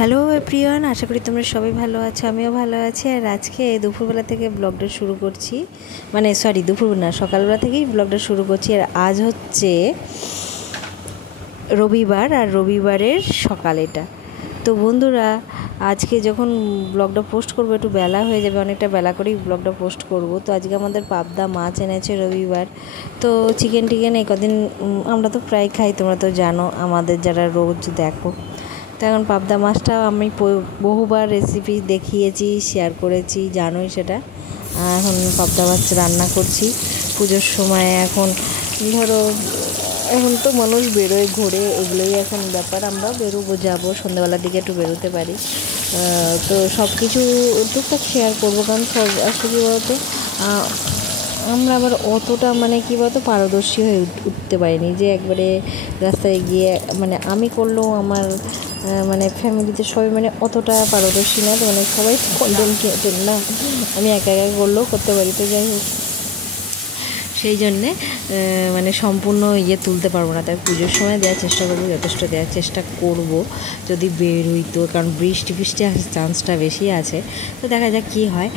Hello everyone, আশা করি তোমরা সবাই ভালো আছো। আমিও ভালো আছি। আর আজকে দুপুরবেলা থেকে ব্লগটা শুরু করছি, দুপুর না, সকালবেলা থেকেই ব্লগটা শুরু করছি। আর আজ হচ্ছে রবিবার, আর রবিবারের সকাল এটা। তো বন্ধুরা, আজকে যখন ব্লগটা পোস্ট করবো একটু বেলা হয়ে যাবে, অনেকটা বেলা করেই ব্লগটা পোস্ট করব। তো আজকে আমাদের পাবদা মাছ এনেছে রবিবার। তো চিকেন টিকেন এই কদিন আমরা তো প্রায় খাই, তোমরা তো জানো, আমাদের যারা রোজ দেখো। তো এখন পাবদা মাছটা আমি বহুবার রেসিপি দেখিয়েছি, শেয়ার করেছি, জানোই সেটা। এখন পাবদা মাছ রান্না করছি পুজোর সময়। এখন ধরো, এখন তো মানুষ বেরোয় ঘোরে, এগুলোই এখন ব্যাপার। আমরাও বেরোবো, যাবো সন্ধ্যাবেলার দিকে একটু বেরোতে পারি। তো সব কিছু টুকটাক শেয়ার করবো, কারণ আসলে কী বলতো, আমরা আবার অতটা কী বলতো পারদর্শী হয়ে উঠতে পারিনি যে একবারে রাস্তায় গিয়ে আমি করলেও আমার ফ্যামিলিতে সবাই অতটা পারদর্শী না। তো সবাই কন্টেন্ট ক্রিয়েটর না, আমি একা একা করলেও করতে পারি। তো যাই হোক, সেই জন্যে সম্পূর্ণ তুলতে পারবো না। তাই পুজোর সময় দেওয়ার চেষ্টা করবো, যথেষ্ট দেওয়ার চেষ্টা করব যদি বেরোই তো, কারণ বৃষ্টি আসার চান্সটা বেশি আছে। তো দেখা যাক কী হয়।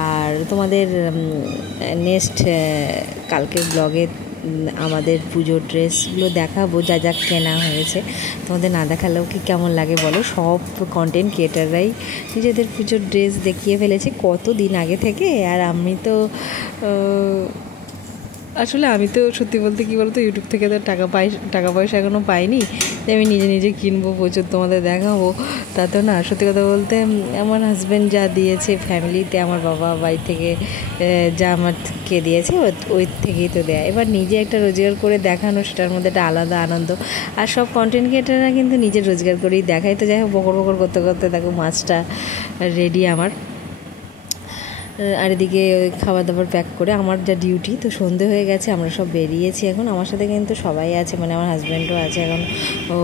আর তোমাদের নেক্সট কালকের ব্লগে আমাদের পুজোর ড্রেসগুলো দেখাবো, যা যা কেনা হয়েছে। তোমাদের না দেখালেও কি কেমন লাগে বলো? সব কন্টেন্ট ক্রিয়েটাররাই নিজেদের পুজোর ড্রেস দেখিয়ে ফেলেছে কত দিন আগে থেকে। আর আমি তো আমি তো সত্যি বলতে কী বলতো, ইউটিউব থেকে তো টাকা পয়সা এখনও পাইনি যে আমি নিজে নিজে কিনবো, প্রচুর তোমাদের দেখাবো। তা তো না, সত্যি কথা বলতে আমার হাজব্যান্ড যা দিয়েছে ফ্যামিলিতে, আমার বাবা বাড়ি থেকে যা আমাকে দিয়েছে ওই থেকেই তো দেয়। এবার নিজে একটা রোজগার করে দেখানো, সেটার মধ্যে একটা আলাদা আনন্দ। আর সব কন্টেন্ট ক্রিয়েটাররা কিন্তু নিজের রোজগার করেই দেখায়। তো যাই হোক, বকর করতে করতে দেখো মাছটা রেডি আমার। আর এদিকে খাবার দাবার প্যাক করে আমার যা ডিউটি, তো সন্ধে হয়ে গেছে, আমরা সব বেরিয়েছি এখন। আমার সাথে কিন্তু সবাই আছে, আমার হাজব্যান্ডও আছে, এখন ও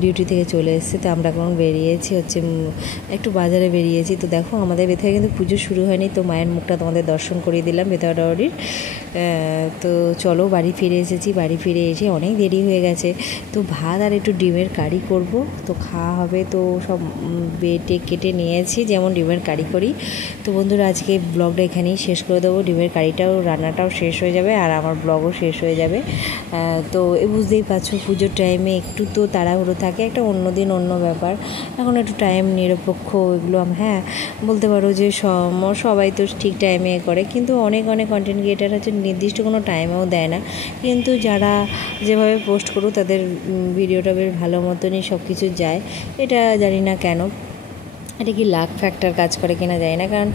ডিউটি থেকে চলে এসেছে। তো আমরা এখন বেরিয়েছি হচ্ছে একটু বাজারে বেরিয়েছি। তো দেখো, আমাদের ভেতরে কিন্তু পুজো শুরু হয়নি, তো মায়ের মুখটা তোমাদের দর্শন করিয়ে দিলাম ভেতরডাওয়ারির। তো চলো, বাড়ি ফিরে এসেছি। বাড়ি ফিরে এসে অনেক দেরি হয়ে গেছে। তো ভাত আর একটু ডিমের কারি করব, তো খাওয়া হবে। তো সব বেটে কেটে নিয়েছি, যেমন ডিমের কারি করি। তো বন্ধুরা, আজকে ব্লগটা এখানেই শেষ করে দেবো। ডিমের কারিটাও, রান্নাটাও শেষ হয়ে যাবে, আর আমার ব্লগও শেষ হয়ে যাবে। তো বুঝতেই পারছো, পুজোর টাইমে একটু তো তাড়াহুড়ো থাকে, একটা অন্য দিন অন্য ব্যাপার। এখন একটু টাইম নিরপেক্ষ এগুলো, হ্যাঁ বলতে পারো যে সবাই তো ঠিক টাইমে করে, কিন্তু অনেক কন্টেন্ট ক্রিয়েটার আছে নির্দিষ্ট কোনো টাইমেও দেয় না। কিন্তু যারা যেভাবে পোস্ট করুক, তাদের ভিডিওটা বেশ ভালো মতনই সব কিছু যায়। এটা জানি না কেন, এটা কি লাক ফ্যাক্টর কাজ করে কিনা জানি না। কারণ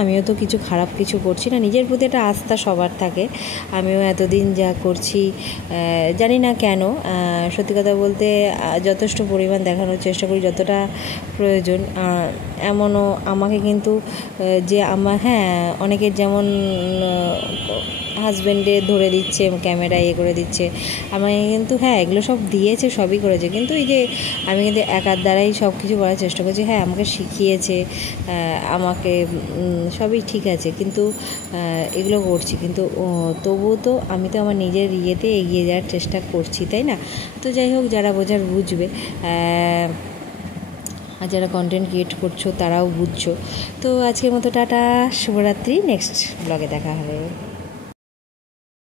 আমিও তো কিছু খারাপ কিছু করছি না, নিজের প্রতি একটা আস্থা সবার থাকে। আমিও এতদিন যা করছি, জানি না কেন, সত্যি কথা বলতে যথেষ্ট পরিমাণ দেখানোর চেষ্টা করি, যতটা প্রয়োজন। এমনও আমাকে কিন্তু যে অনেকের যেমন হাজব্যান্ডে ধরে দিচ্ছে, ক্যামেরা করে দিচ্ছে, আমাকে কিন্তু এগুলো সব দিয়েছে, সবই করেছে, কিন্তু এই যে আমি কিন্তু একার দ্বারাই সব কিছু করার চেষ্টা করছি। আমাকে শিখিয়েছে, আমাকে সবই ঠিক আছে, কিন্তু এগুলো করছি, কিন্তু তবুও তো আমি তো আমার নিজের ইয়েতে এগিয়ে যাওয়ার চেষ্টা করছি, তাই না? তো যাই হোক, যারা বোঝার বুঝবে, আর যারা কন্টেন্ট ক্রিয়েট করছো তারাও বুঝছো। তো আজকের মতো টাটা, শুভরাত্রি, নেক্সট ব্লগে দেখা হবে।